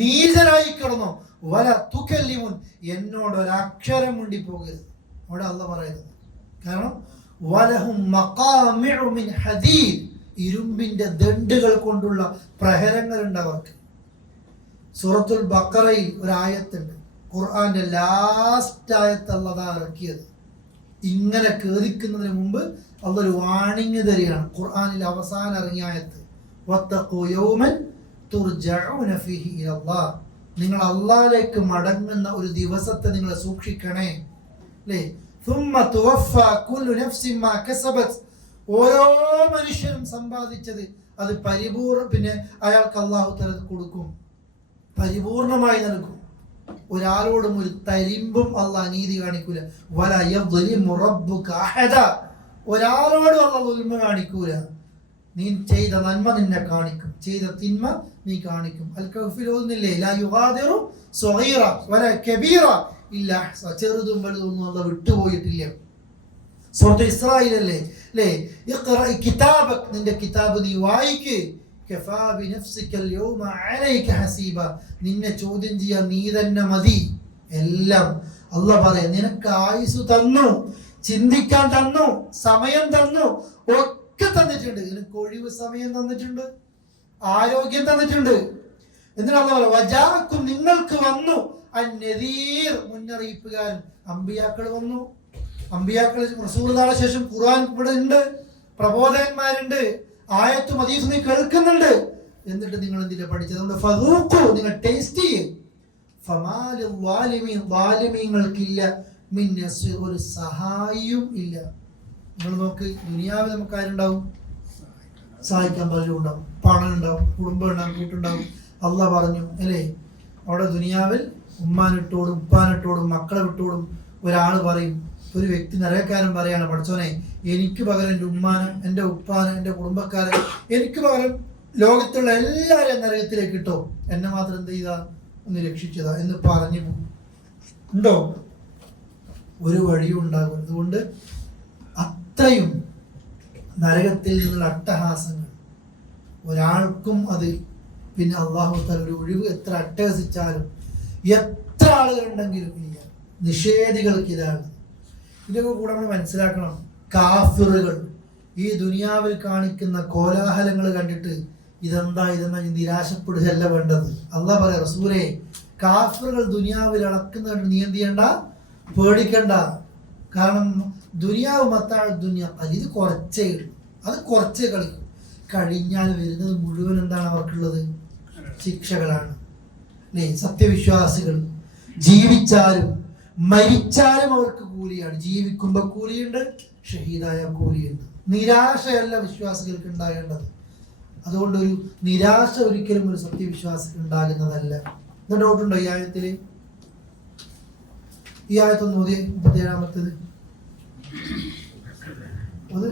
നീചനായി കിടന്നോ, വലാ തുകല്ലിമൂൻ, എന്നോട് ഒരക്ഷരം മിണ്ടി പോകരുത്. അവിടെ അള്ളാഹ് പറയുന്നത് കാരണം വലഹും മഖാമിഉ മിൻ ഹദീദ്, ഇരുമ്പിന്റെ ദണ്ഡുകൾ കൊണ്ടുള്ള പ്രഹരങ്ങൾ ഉണ്ട് അവർക്ക്. സൂറത്തുൽ ബഖറയിൽ ഒരു ആയത്തുണ്ട്, ഖുർആന്റെ ലാസ്റ്റ് ആയത്ത് അള്ളാഹ് ഇറക്കിയത്. ഇങ്ങനെ കേൾക്കുന്നതിന് മുമ്പ് അള്ളാഹ് ഒരു വാണിംഗ് തരികയാണ്. ഖുർആനിൽ അവസാനം ഇറങ്ങിയ ആയത്ത്, വത്തഖൂ യൗമൻ തുർജഊന ഫീഹി ഇലല്ലാഹ്, നിങ്ങൾ അള്ളാഹിലേക്ക് മടങ്ങുന്ന ഒരു ദിവസത്തെ നിങ്ങൾ സൂക്ഷിക്കണേ അല്ലേ. ثم توفى كل نفس ما كسبت, ഓരോ മനുഷ്യനും സമ്പാദിച്ചത് അത് പിന്നെ അയാൾക്ക് അള്ളാഹു തആല കൊടുക്കും, പരിപൂർണമായി നൽകും. ഒരാളോടും ഒരു തരിമ്പും അള്ളാഹ് നീതി കാണിക്കൂല. വലാ യദ്ലിമു റബ്ബുക അഹദ, ഒരാളോടും അള്ളാഹ് ദുൽമ കാണിക്കൂല. നീ ചെയ്ത നന്മ നിന്നെ കാണിക്കും, ചെയ്ത തിന്മ നീ കാണിക്കും. അൽ കഹ്ഫിൽ ഓതുന്നില്ലേ, ലാ യുഗാദിറു സഗീറ വലാ കബീറ ഇല്ല അഹ്സ, ചെറുതും വലുതൊന്നും അള്ളാഹ് വിട്ടുപോയിട്ടില്ല. സൂറത്ത് ഇസ്രാഈലല്ലേ അല്ലേ, ഇഖ്റ കിതാബക്, നിന്റെ കിതാബ് നീ വായിക്ക്, കഫാ ബിനഫ്സിക അൽയൗമ അലൈക ഹസീബ, നിന്നെ ചോദ്യം ചെയ്യാൻ നീ തന്നെ മതി. എല്ലാം അള്ളാഹ് പറയാം, നിനക്ക് ആയുസ് തന്നു, ചിന്തിക്കാൻ തന്നു, സമയം തന്നു, ഒക്കെ തന്നിട്ടുണ്ട്. നിനക്ക് ഒഴിവ് സമയം തന്നിട്ടുണ്ട്, ആരോഗ്യം തന്നിട്ടുണ്ട്. എന്നിട്ട് അള്ളാഹ് പറയാം വജാഅക്കും, നിങ്ങൾക്ക് വന്നു അൻ-നദീർ, മുന്നറിയിപ്പുകാരൻ. അമ്പിയാക്കൾ വന്നു, അമ്പിയാക്കൾ റസൂലുള്ളാഹിയുടെ ശേഷം ഖുർആൻ ഇവിടെ ഉണ്ട്, പ്രബോധകന്മാരുണ്ട്, ആയത്തും ഹദീസും നീ കേൾക്കുന്നുണ്ട്. എന്നിട്ട് നിങ്ങൾ എന്തിനാ പഠിച്ചത്? അതുകൊണ്ട് ഫദൂഖു, നിങ്ങൾ ടേസ്റ്റ് ചെയ്യും. ഫമാലിൽ ളാലിമീൻ, ളാലിമീങ്ങൾക്കില്ല മിൻ നസ്ർ, ഒരു സഹായിയും ഇല്ല. നിങ്ങൾ നോക്ക്, ദുനിയാവിൽ നമുക്ക് ആരുണ്ടാവും? സഹായിക്കാൻ പലരും ഉണ്ടാവും, പണം ഉണ്ടാവും, കുടുംബം ഉണ്ടാവും, കൂട്ടുണ്ടാവും. അള്ളാഹ് പറഞ്ഞു അല്ലേ, അവിടെ ദുനിയാവിൽ ഉമ്മാനിട്ടോടും ഉപ്പാനിട്ടോടും മക്കളെ വിട്ടോടും ഒരാൾ പറയും, ഒരു വ്യക്തി നരകക്കാരൻ പറയാണ്, പഠിച്ചോനെ എനിക്ക് പകരം എൻ്റെ ഉമ്മാനെ, എൻ്റെ ഉപ്പാനെ, എൻ്റെ കുടുംബക്കാരെ, എനിക്ക് പകരം ലോകത്തുള്ള എല്ലാവരെയും നരകത്തിലേക്ക് ഇട്ടോ, എന്നെ മാത്രം എന്ത് ചെയ്താ, ഒന്ന് രക്ഷിച്ചതാ എന്ന് പറഞ്ഞു ഉണ്ടോ? ഒരു വഴിയും ഉണ്ടാകും. അതുകൊണ്ട് അത്രയും നരകത്തിൽ നിന്നുള്ള അട്ടഹാസങ്ങൾ ഒരാൾക്കും അത് പിന്നെ അള്ളാഹു തആല ഒരു ഒഴിവ് എത്ര അട്ടഹസിച്ചാലും എത്ര ആളുകളുണ്ടെങ്കിലും ഇല്ല. നിഷേധികൾക്ക് ഇതാണ്. ഇതൊക്കെ കൂടെ നമ്മൾ മനസ്സിലാക്കണം. കാഫിറുകൾ ഈ ദുനിയാവിൽ കാണിക്കുന്ന കോലാഹലങ്ങൾ കണ്ടിട്ട് ഇതെന്താ നിരാശപ്പെടുകയല്ല വേണ്ടത്. അള്ളാഹ് പറയാം, റസൂലേ, കാഫിറുകൾ ദുനിയാവിൽ അളക്കുന്ന നീ എന്ത് ചെയ്യണ്ട, പേടിക്കണ്ട. കാരണം ദുനിയാവ് മത്താഴ് ദുനിയ, ഇത് കുറച്ചേ ഉള്ളൂ, അത് കുറച്ചേ കളിക്കും. കഴിഞ്ഞാൽ വരുന്നത് മുഴുവൻ എന്താണ് അവർക്കുള്ളത്? ശിക്ഷകളാണ് അല്ലേ. സത്യവിശ്വാസികൾ ജീവിച്ചാലും മരിച്ചാലും അവർക്ക് കൂലിയാണ്. ജീവിക്കുമ്പോൾ കൂലിയുണ്ട്, ഷഹീദായ കൂലിയുണ്ട്. നിരാശയല്ല വിശ്വാസികൾക്ക് ഉണ്ടാകേണ്ടത്. അതുകൊണ്ട് ഒരു നിരാശ ഒരിക്കലും ഒരു സത്യവിശ്വാസിക്ക് ഉണ്ടാകുന്നതല്ല. എന്താ ഡൗട്ടുണ്ടോ ഈ ആയത്തില്? ഈ ആയത്തൊന്ന് ഓതിയേ, 37-ാമത്തേത്. അത്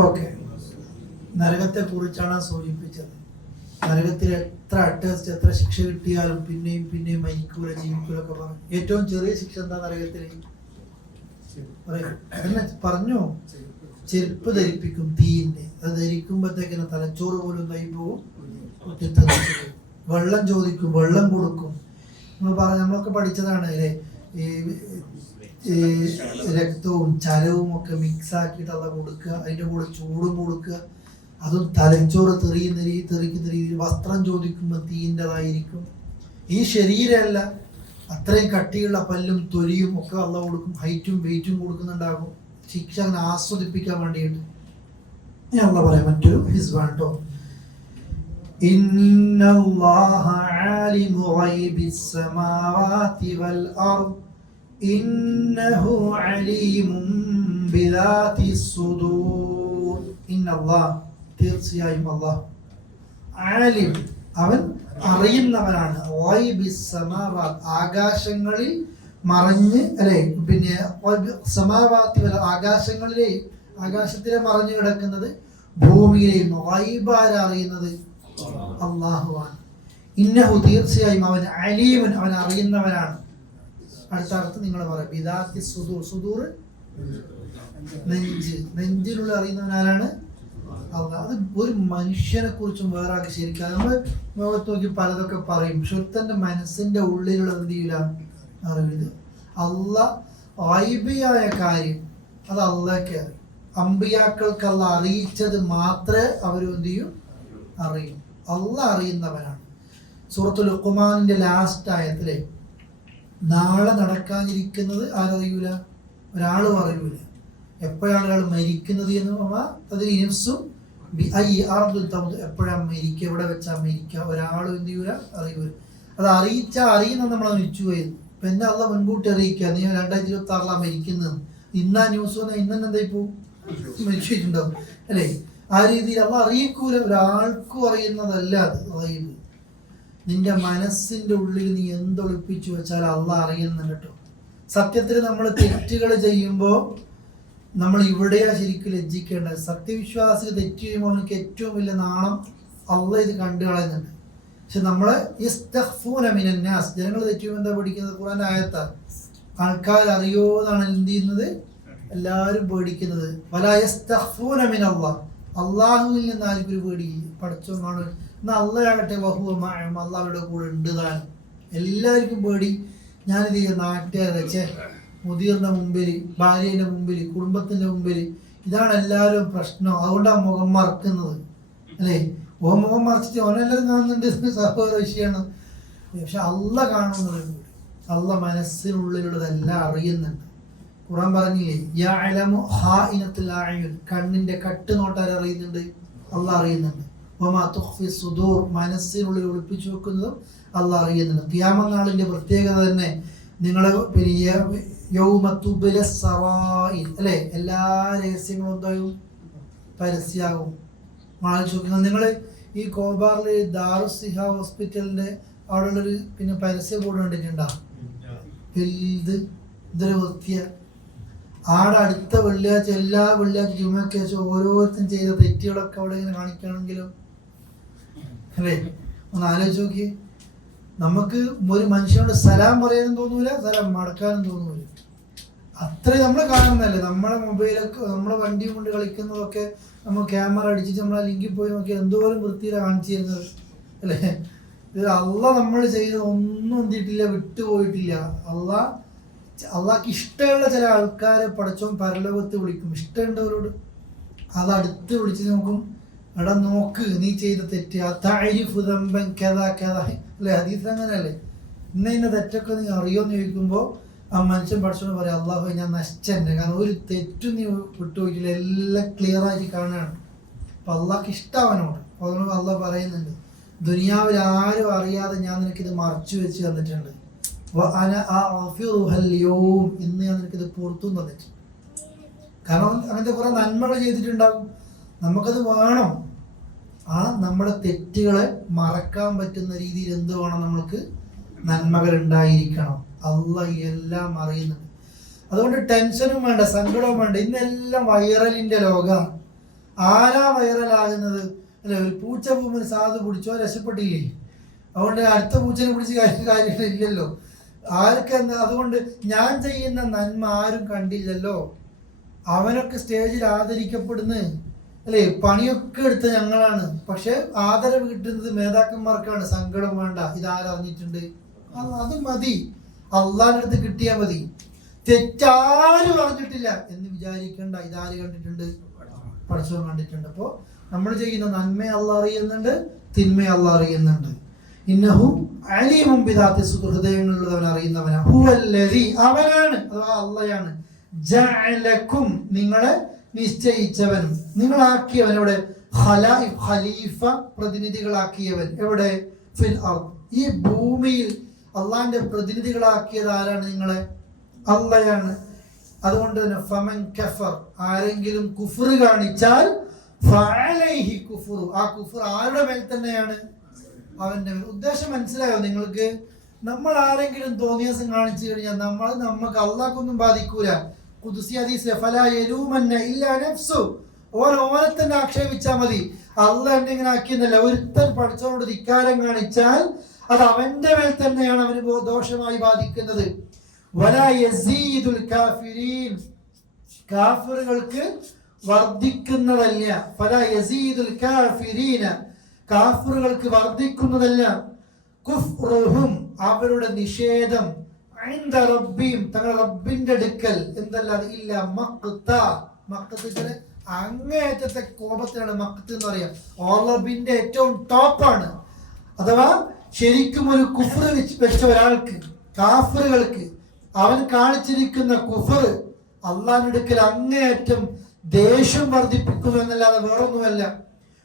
ഓക്കെ, നരകത്തെ കുറിച്ചാണ് സൂചിപ്പിച്ചത്. നരകത്തിൽ എത്ര അട്ടസ്റ്റ്, എത്ര ശിക്ഷ കിട്ടിയാലും പിന്നെയും പിന്നെയും മരിക്കൂല, ജീവിക്കൂലൊക്കെ പറഞ്ഞു. ഏറ്റവും ചെറിയ ശിക്ഷ എന്താ നരകത്തിൽ? പറഞ്ഞോ, ചെരുപ്പ് ധരിപ്പിക്കും തീയിന്റെ. അത് ധരിക്കുമ്പോഴത്തേക്കിന് തലച്ചോറ് പോലും കൈ പോവും. വെള്ളം ചോദിക്കും, വെള്ളം കൊടുക്കും. നമ്മളൊക്കെ പഠിച്ചതാണ് അല്ലേ, ഈ രക്തവും ചലവും ഒക്കെ മിക്സ് ആക്കിയിട്ട് കൊടുക്കുക, അതിൻ്റെ കൂടെ ചൂടും കൊടുക്കുക. അതും തലച്ചോറ് തെറിക്കുന്ന രീതിയിൽ വസ്ത്രം ചോദിക്കുമ്പോൾ തീൻ്റെതായിരിക്കും. ഈ ശരീരമല്ല, അത്രയും കട്ടിയുള്ള പല്ലും തൊലിയും ഒക്കെ അള്ളാഹ് കൊടുക്കും. ഹൈറ്റും വെയിറ്റും കൊടുക്കുന്നുണ്ടാകും, ശിക്ഷ അങ്ങനെ ആസ്വദിപ്പിക്കാൻ വേണ്ടിയിട്ട്. ഞാൻ അള്ളാഹ് പറയാം മറ്റൊരു ഹിസ്ബാൻ കേട്ടോ. ഇന്നല്ലാഹ ആലിമു ഗൈബിസ് സമാവാതി വൽ അർദ് ഇന്നഹു അലീമുൻ ബിദാതിസ് സുദൂർ. ഇന്നല്ലാഹ്, തീർച്ചയായും അല്ലാഹ്, ആലിം, അവൻ അറിയുന്നവനാണ്. ആകാശങ്ങളിൽ മറഞ്ഞ് അല്ലെ, പിന്നെ ആകാശത്തിലെ മറഞ്ഞു കിടക്കുന്നത് ഭൂമിയിലെയും ഗൈബാര അറിയുന്നത് അല്ലാഹുവാണ്. ഇന്നഹു തീർച്ചയായും അവൻ അലീമുൻ അവൻ അറിയുന്നവനാണ്. അടുത്ത അർത്ഥം നിങ്ങൾ പറയാം. ബിദാത്തി സുദൂർ, സുദൂർ നെഞ്ച്, നെഞ്ചിലുള്ള അറിയുന്നവനാരാണ്? അള്ളാഹ്. അത് ഒരു മനുഷ്യനെ കുറിച്ചും വേറെ ആൾക്ക് ശരിക്കും നമ്മൾ മുഖത്ത് നോക്കി പലതൊക്കെ പറയും, പക്ഷെ ഒരുത്തന്റെ മനസ്സിന്റെ ഉള്ളിലുള്ള എന്ത് ചെയ്യില്ല, അറിവില്ല. അള്ളാഹ് ഗൈബിയായ കാര്യം അത് അള്ളാഹ്ക്ക് അറിയും. അമ്പിയാക്കൾക്ക് അള്ളാഹ് അറിയിച്ചത് മാത്രമേ അവരും എന്ത് ചെയ്യും, അറിയും. അള്ളാഹ് അറിയുന്നവനാണ്. സൂറത്തുൽ ലുഖ്മാനിന്റെ ലാസ്റ്റ് ആയത്തിലെ നാളെ നടക്കാനിരിക്കുന്നത് ആരറിയൂല, ഒരാളും അറിയൂല. എപ്പോഴാണ് ഒരാൾ മരിക്കുന്നത് എന്ന് അതിൽ ഇൻസും എപ്പോഴാണ് മരിക്കുക, എവിടെ വെച്ചാൽ മരിക്കുക, ഒരാളും എന്ത് ചെയ്യൂല, അറിയൂല. അത് അറിയുന്ന നമ്മളത് മരിച്ചു പോയത്. ഇപ്പൊ എന്നെ അള്ള മുൻകൂട്ടി അറിയിക്കുക, നീ 2026 മരിക്കുന്നത്, ഇന്നാ ന്യൂസ് വന്നാൽ ഇന്നെ എന്തായി പോവും, മരിച്ചിട്ടുണ്ടാവും അല്ലേ. ആ രീതിയിൽ അള്ള അറിയിക്കൂല, ഒരാൾക്കും അറിയുന്നതല്ല അത് ഗൈബ്. നിന്റെ മനസ്സിന്റെ ഉള്ളിൽ നീ എന്തൊളിപ്പിച്ചു വെച്ചാൽ അള്ളാഹ് അറിയുന്നുണ്ട് കേട്ടോ. സത്യത്തിൽ നമ്മൾ തെറ്റുകൾ ചെയ്യുമ്പോൾ നമ്മൾ ഇവിടെയാ ശരിക്കും ലജ്ജിക്കേണ്ടത്. സത്യവിശ്വാസികൾ തെറ്റ് ചെയ്യുമ്പോൾ അവനക്ക് ഏറ്റവും വലിയ നാണം അള്ളാഹ് ഇത് കണ്ടു കളയുന്നുണ്ട്. പക്ഷെ നമ്മള് ജനങ്ങൾ തെറ്റുമ്പോൾ എന്താ പഠിക്കുന്നത്? ഖുർആന്റെ ആയത്താ. ആൾക്കാർ അറിയോ എന്നാണ് എന്ത് ചെയ്യുന്നത്, എല്ലാവരും പേടിക്കുന്നത്. അള്ളാഹുവിൽ നിന്ന് ആർക്കും ഒരു പേടി പഠിച്ചോന്നാണ്. എന്നാൽ അള്ളയാകട്ടെ അള്ളാഹുടെ കൂടെ ഉണ്ട് താൻ. എല്ലാവർക്കും പേടി. ഞാനിത് നാട്ടുകാരെ മുതിർന്ന മുമ്പിൽ, ഭാര്യയുടെ മുമ്പിൽ, കുടുംബത്തിന്റെ മുമ്പിൽ, ഇതാണ് എല്ലാവരും പ്രശ്നം. അതുകൊണ്ടാണ് മുഖം മറക്കുന്നത് അല്ലേ. മുഖം മറച്ചിട്ട് ഓനെല്ലാവരും കാണുന്നുണ്ട്, സഹോദര വിഷയമാണ്. പക്ഷെ അള്ളാഹ് കാണുന്നത്, അള്ളാഹ് മനസ്സിനുള്ളിലുള്ളതെല്ലാം അറിയുന്നുണ്ട്. ഖുർആൻ പറഞ്ഞില്ലേ, യഅലമു ഖായിനത്തുൽ അഅ്യുൻ, കണ്ണിന്റെ കട്ട് നോട്ടാർ അറിയുന്നുണ്ട്, അള്ളാഹ് അറിയുന്നുണ്ട്. വമാ തുഖ്ഫി സുദൂർ, മനസ്സിനുള്ളിൽ ഒളിപ്പിച്ചു വെക്കുന്നതും അള്ളാഹ് അറിയുന്നുണ്ട്. ഖിയാമത്ത് നാളിന്റെ പ്രത്യേകത തന്നെ നിങ്ങൾ യൗമ തുബ്ല സറായിർ അല്ലേ, എല്ലാ രഹസ്യങ്ങളും എന്തായും പരസ്യമാകും. നിങ്ങൾ ഈ കോബാറിൽ ദാറുസിഹ ഹോസ്പിറ്റലിന്റെ അവിടെ ഉള്ളൊരു പിന്നെ പരസ്യ ബോർഡ് കണ്ടിട്ടുണ്ടോ? വലുത്, ഇതൊരു വൃത്തിയ. ആടെ അടുത്ത വെള്ളിയാഴ്ച, എല്ലാ വെള്ളിയാഴ്ച ജുമയ്ക്ക് ശേഷം ഓരോരുത്തരും ചെയ്ത തെറ്റുകളൊക്കെ അവിടെ ഇങ്ങനെ കാണിക്കുകയാണെങ്കിലും അല്ലേ, ഒന്ന് ആലോചിച്ച് നോക്കി. നമുക്ക് ഒരു മനുഷ്യനോട് സലാം പറയാനും തോന്നൂല, സലാം മടക്കാനും തോന്നൂല. അത്രയും നമ്മൾ കാണുന്നതല്ലേ. നമ്മളെ മൊബൈലൊക്കെ, നമ്മളെ വണ്ടി കൊണ്ട് കളിക്കുന്നതൊക്കെ നമ്മൾ ക്യാമറ അടിച്ചിട്ട് നമ്മളെ ലിങ്കിൽ പോയി നോക്കി എന്തോരം വൃത്തിയിലാണ് കാണിച്ചു തരുന്നത് അല്ലേ. ഇത് അള്ളാഹ് നമ്മൾ ചെയ്തത് ഒന്നും എന്തിട്ടില്ല, വിട്ടുപോയിട്ടില്ല. അള്ളാഹ്ക്ക് ഇഷ്ടമുള്ള ചില ആൾക്കാരെ പടച്ചോൻ പരലോകത്ത് വിളിക്കും. ഇഷ്ടമുണ്ടവരോട് അത് അടുത്ത് വിളിച്ച് നോക്കും, എടാ നോക്ക് നീ ചെയ്ത തെറ്റ്, അല്ലേ, ഹദീസ് അങ്ങനെയല്ലേ, ഇന്ന തെറ്റൊക്കെ നീ അറിയോന്ന് ചോദിക്കുമ്പോൾ ആ മനുഷ്യൻ പഠിച്ചോണ്ട് പറയാം, അള്ളാഹു ഞാൻ നശിച്ചെന്നെ, കാരണം ഒരു തെറ്റും നീ വിട്ടുപോയിട്ടില്ല, എല്ലാം ക്ലിയർ ആയിട്ട് കാണുകയാണ്. അപ്പൊ അള്ളാഹ്ക്ക് ഇഷ്ടവനോട്. അതുകൊണ്ട് അള്ളാഹ് പറയുന്നുണ്ട്, ദുനിയാവിൽ ആരും അറിയാതെ ഞാൻ നിനക്കിത് മറച്ചു വെച്ച് തന്നിട്ടുണ്ട്, ഇന്ന് ഞാൻ നിനക്കിത് പുറത്തും തന്നിട്ടുണ്ട്. കാരണം അങ്ങനത്തെ കുറെ നന്മകൾ ചെയ്തിട്ടുണ്ടാകും, നമുക്കത് വേണം. ആ നമ്മുടെ തെറ്റുകളെ മറക്കാൻ പറ്റുന്ന രീതിയിൽ എന്ത് വേണം, നമ്മൾക്ക് നന്മകൾ ഉണ്ടായിരിക്കണം. അള്ളാഹ് എല്ലാം അറിയുന്നുണ്ട്. അതുകൊണ്ട് ടെൻഷനും വേണ്ട, സങ്കടവും വേണ്ട. ഇന്നെല്ലാം വൈറലിന്റെ ലോകമാണ്. ആരാ വൈറലാകുന്നത് അല്ലെ? ഒരു പൂച്ച പൂമ്പിന് സാധു പിടിച്ചോ, രക്ഷപ്പെട്ടില്ലേ. അതുകൊണ്ട് അടുത്ത പൂച്ചനെ പിടിച്ച് കാര്യമില്ലല്ലോ. ആർക്കെന്താ? അതുകൊണ്ട് ഞാൻ ചെയ്യുന്ന നന്മ ആരും കണ്ടില്ലല്ലോ, അവനൊക്കെ സ്റ്റേജിൽ ആദരിക്കപ്പെടുന്നു അല്ലേ, പണിയൊക്കെ എടുത്ത ഞങ്ങളാണ്. പക്ഷെ ആദരവ് കിട്ടുന്നത് നേതാക്കന്മാർക്കാണ്. സങ്കടം വേണ്ട, ഇതാരറിഞ്ഞിട്ടുണ്ട്, അത് മതി, അള്ളാഹിന്റെ അടുത്ത് കിട്ടിയാൽ മതി. തെറ്റാരും അറിഞ്ഞിട്ടില്ല എന്ന് വിചാരിക്കണ്ട. ഇതാര് കണ്ടിട്ടുണ്ട്? പടച്ചവൻ കണ്ടിട്ടുണ്ട്. അപ്പോ നമ്മൾ ചെയ്യുന്ന നന്മ അള്ളാഹ് അറിയുന്നുണ്ട്, തിന്മ അള്ളാഹ് അറിയുന്നുണ്ട്. ഇന്നഹു അലീമും ബിദാത്തി സുദൂർ, ഹൃദയങ്ങളിലുള്ളവൻ അറിയുന്നവനാണ്. ഹുവല്ലദീ, അവനാണ്, അഥവാ അള്ളയാണ്, ജഅലക്കും, നിങ്ങളെ നിശ്ചയിച്ചവനും നിങ്ങളാക്കിയവൻ. എവിടെ? ഖലീഫ, പ്രതിനിധികളാക്കിയവൻ. എവിടെ? ഫിൽ അർദ്, ഈ ഭൂമിയിൽ അള്ളാന്റെ പ്രതിനിധികളാക്കിയത് ആരാണ്? നിങ്ങളെ, അള്ളയാണ്. അതുകൊണ്ട് തന്നെ ഫമൻ കഫർ, ആരെങ്കിലും കുഫർ കാണിച്ചാൽ ഫഅലൈഹി കുഫ്റു, ആ കുഫർ ആരുടെ മേൽ തന്നെയാണ്? അവന്റെ ഉദ്ദേശം മനസ്സിലായോ നിങ്ങൾക്ക്? നമ്മൾ ആരെങ്കിലും തോന്നിയാസം കാണിച്ചു കഴിഞ്ഞാൽ നമുക്ക് അള്ളാഹ്ക്കൊന്നും ബാധിക്കൂല. ഖുദ്സി ഹദീസ് ഫലാ യലൂമന്ന ഇല്ലാ നഫ്സു, ഓനെ തന്നെ ആക്ഷേപിച്ചാൽ മതി. അള്ളാഹ് എന്നെ ഇങ്ങനെ ആക്കിയെന്നല്ല. ഒരുത്തൻ പഠിച്ചവനോട് ധിക്കാരം കാണിച്ചാൽ അത് അവന്റെ മേൽ തന്നെയാണ് അവന് ദോഷമായി ബാധിക്കുന്നത്. വലാ യസീദുൽ കാഫിരീൻ, കാഫിറുകൾക്ക് വർദ്ധിക്കുന്നതല്ല. ഫലാ യസീദുൽ കാഫിരീന, കാഫിറുകൾക്ക് വർദ്ധിക്കുന്നതല്ല. കുഫ്റുഹും, അവരുടെ നിഷേധം, ഇൻദ റബ്ബിഹിം, തങ്ങളുടെ റബ്ബിന്റെ അടുക്കൽ എന്തല്ലാതെ ഇല്ല മഖ്ത, മഖ്തത്തിലെ അങ്ങേയറ്റത്തെ കോപത്തിനാണ് മഖ്ത് എന്ന് പറയാം. റബ്ബിന്റെ ഏറ്റവും ടോപ്പാണ്. അഥവാ ശരിക്കും ഒരു കുഫ്ർ വെച്ച ഒരാൾക്ക്, കാഫിറുകൾക്ക് അവൻ കാണിച്ചിരിക്കുന്ന കുഫർ അള്ളാഹിന്റെ അടുക്കൽ അങ്ങേയറ്റം ദേഷ്യം വർദ്ധിപ്പിക്കുന്നു എന്നല്ലാതെ വേറൊന്നുമല്ല.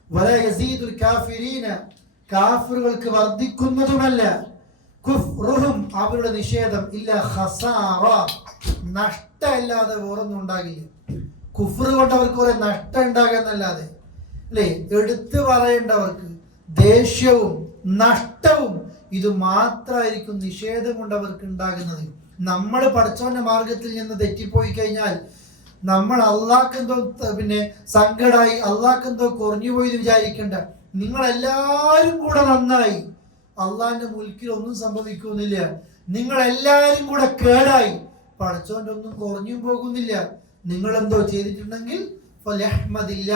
വലാ യസീദുൽ കാഫിരീന, കാഫിറുകൾക്ക് വർദ്ധിക്കുന്നതുമല്ല. കുഫ്റുഹും, അവരുടെ നിഷേധം, ഇല്ല ഖസാറ, നഷ്ടമല്ലാതെ വേറൊന്നും ഉണ്ടാകില്ല. കുഫ്ർ കൊണ്ട് അവർക്ക് കുറെ നഷ്ടം ഉണ്ടാകുന്നല്ലാതെ, അല്ലേ? എടുത്തു പറയേണ്ടവർക്ക് ദേഷ്യവും നഷ്ടവും ഇത് മാത്രമായിരിക്കും നിഷേധം കൊണ്ട് അവർക്ക് ഉണ്ടാകുന്നത്. നമ്മൾ പഠിച്ചവന്റെ മാർഗത്തിൽ നിന്ന് തെറ്റിപ്പോയി കഴിഞ്ഞാൽ നമ്മൾ അള്ളാഹ്ക്കെന്തോ സങ്കടായി, അള്ളാഹ്ക്കെന്തോ കുറഞ്ഞു പോയി എന്ന് വിചാരിക്കണ്ട. നിങ്ങളെല്ലാവരും കൂടെ നന്നായി, അള്ളാഹിന്റെ മുൽക്കിൽ ഒന്നും സംഭവിക്കുന്നില്ല. നിങ്ങളെല്ലാവരും കൂടെ കേടായി, പഠിച്ചവന്റെ ഒന്നും കുറഞ്ഞും പോകുന്നില്ല. നിങ്ങൾ എന്തോ ചെയ്തിട്ടുണ്ടെങ്കിൽ ഫലഹ്മദില്ല,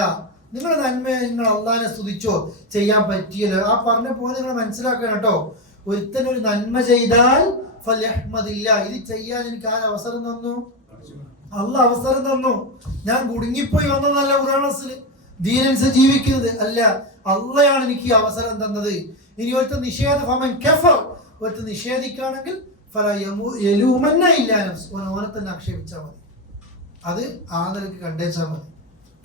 നിങ്ങളുടെ നന്മയെ നിങ്ങൾ അള്ളാഹിനെ സ്തുതിച്ചോ, ചെയ്യാൻ പറ്റിയല്ലോ. ആ പറഞ്ഞ പോലെ നിങ്ങൾ മനസ്സിലാക്കണം കേട്ടോ. ഒരുത്തനൊരു നന്മ ചെയ്താൽ ഫലഹ്മദില്ല, ഇത് ചെയ്യാൻ എനിക്ക് ആ അവസരം തന്നു, അള്ളാഹ് അവസരം തന്നു. ഞാൻ കുടുങ്ങിപ്പോയി വന്നതല്ല ഖുർആനിൽ ദീനനുസരിച്ച് ജീവിക്കുന്നത് അല്ല, അള്ളയാണ് എനിക്ക് ഈ അവസരം തന്നത്. ഇനി ഒരുത്ത ഒരുത്ത നിഷേധിക്കുകയാണെങ്കിൽ ഓനെ തന്നെ ആക്ഷേപിച്ചാൽ മതി. അത് ആ നിലയ്ക്ക് കണ്ടേച്ചാൽ മതി.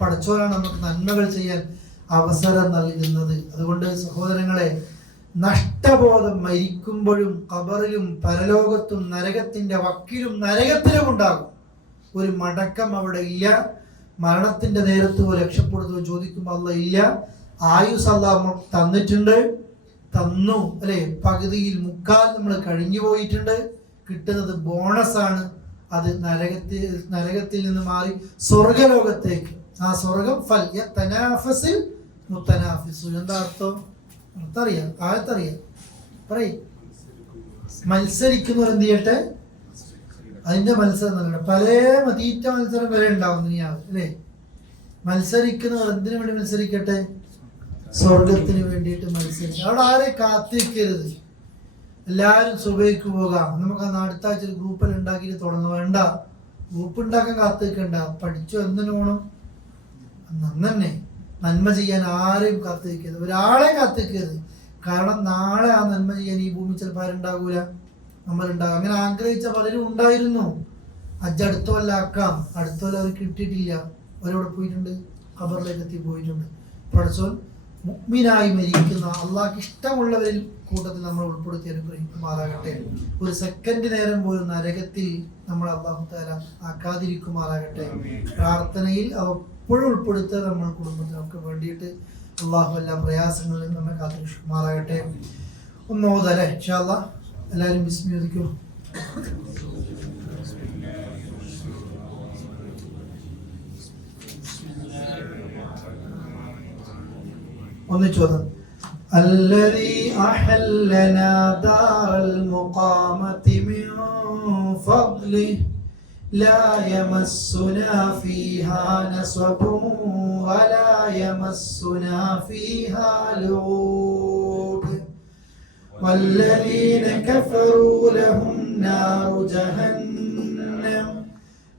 പഠിച്ചവരാണ് നമുക്ക് നന്മകൾ ചെയ്യാൻ അവസരം നൽകുന്നത്. അതുകൊണ്ട് സഹോദരങ്ങളെ, നഷ്ടബോധം മരിക്കുമ്പോഴും ഖബറിലും പരലോകത്തും നരകത്തിന്റെ വക്കിലും നരകത്തിലും ഉണ്ടാകും. ഒരു മടക്കം അവിടെ ഇല്ല. മരണത്തിന്റെ നേരത്ത് രക്ഷപ്പെടുത്തുക ചോദിക്കുമ്പോൾ അല്ലാഹ് ഇല്ല. ആയുസ് അല്ലാഹ് തന്നു അല്ലെ, പകുതിയിൽ മുക്കാൽ നമ്മൾ കഴിഞ്ഞു പോയിട്ടുണ്ട്. കിട്ടുന്നത് ബോണസാണ്. അത് നരകത്തിൽ നിന്ന് മാറി സ്വർഗലോകത്തേക്ക്. ആ സ്വർഗം ഫൽയതനാഫസിൽ മുത്തനാഫിസു. എന്താ അർത്ഥം? അർത്ഥറിയാം, ആയത്തറിയാം, പറയും. മത്സരിക്കുന്നവർ എന്ത് ചെയ്യട്ടെ? അതിന്റെ മത്സരം നൽകണം. പല തീറ്റ മത്സരം വരെ ഉണ്ടാവും ദുനിയാവ്, അല്ലേ? മത്സരിക്കുന്നവർ എന്തിനു വേണ്ടി മത്സരിക്കട്ടെ? സ്വർഗത്തിന് വേണ്ടിയിട്ട് മത്സരിക്കും. അവിടെ ആരെ കാത്തിരിക്കരുത്. എല്ലാവരും സുബൈക്ക് പോകാം, നമുക്ക് അടുത്ത ആഴ്ച ഒരു ഗ്രൂപ്പിൽ ഉണ്ടാക്കിയിട്ട് തുടങ്ങുക. വേണ്ട, ഗ്രൂപ്പ് ഉണ്ടാക്കാൻ കാത്തിരിക്കണ്ട. പഠിച്ചു എന്തിനു പോകണം? നന്നെ നന്മ ചെയ്യാൻ ആരെയും കാത്തിരിക്കരുത്, ഒരാളെ കാത്തിരിക്കരുത്. കാരണം നാളെ ആ നന്മ ചെയ്യാൻ ഈ ഭൂമി ചിലപ്പോൾ ആരുണ്ടാകൂല, നമ്മളുണ്ടാകും. അങ്ങനെ ആഗ്രഹിച്ച പലരും ഉണ്ടായിരുന്നു. അടുത്ത കൊല്ലം ആക്കാം, അടുത്ത കൊല്ലം അവർ കിട്ടിയിട്ടില്ല. അവരവിടെ പോയിട്ടുണ്ട്, ഖബറിലേക്ക് എത്തി പോയിട്ടുണ്ട്. പഠിച്ചോൻ മുഅ്മിനായി മരിക്കുന്ന അള്ളാഹ്ക്ക് ഇഷ്ടമുള്ളവരിൽ കൂട്ടത്തിൽ നമ്മൾ ഉൾപ്പെടുത്തി അനുഗ്രഹിക്കുമാറാകട്ടെ. ഒരു സെക്കൻഡ് നേരം പോലും നരകത്തിൽ നമ്മൾ അല്ലാഹു തആല ആക്കാതിരിക്കുമാറാകട്ടെ. പ്രാർത്ഥനയിൽ എപ്പോഴും ഉൾപ്പെടുത്തുക നമ്മൾ കുടുംബത്തിനൊക്കെ വേണ്ടിയിട്ട്. അള്ളാഹു എല്ലാ പ്രയാസങ്ങളിൽ നമ്മെ കാത്തിരിക്കുമാറാകട്ടെ. ഒന്ന് ഓതല്ലേ ഇൻഷാ അല്ലാഹ്. എല്ലാവരും ബിസ്മി ചോദിക്കും. ഒന്നിച്ചോദം. الذي أحلنا دار المقامة من فضله لا يمسنا فيها نصب ولا يمسنا فيها لغوب والذين كفروا لهم نار جهنم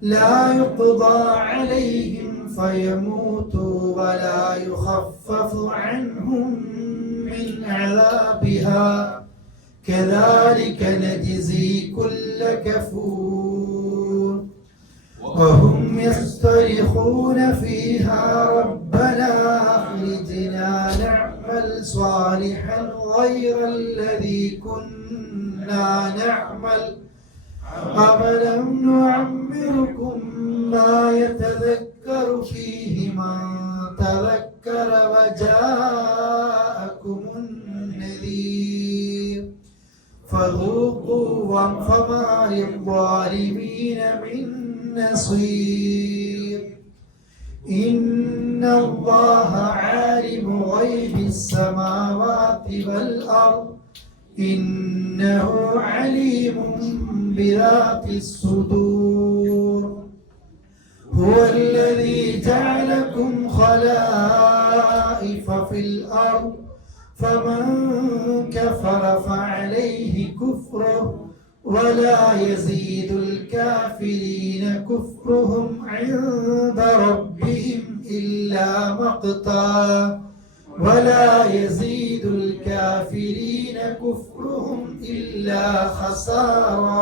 لا يقضى عليهم فيموتوا ولا يخفف عنهم من عذابها كذلك نجزي كل كفور وهم يصطرخون فيها ربنا أخرجنا نعمل صالحا غير الذي كنا نعمل أولم نعمركم ما يتذكر فيه من تذكر وجاءكم النذير نصير إن الله عالم غيب السماوات والأرض إنه عليم بذات الصدور هو الذي جعلكم خلائف في الأرض فمن كفر فعليه كفره ولا يزيد الكافرين كفرهم عند ربهم إلا مقتا ولا يزيد الكافرين كفرهم إلا خسارا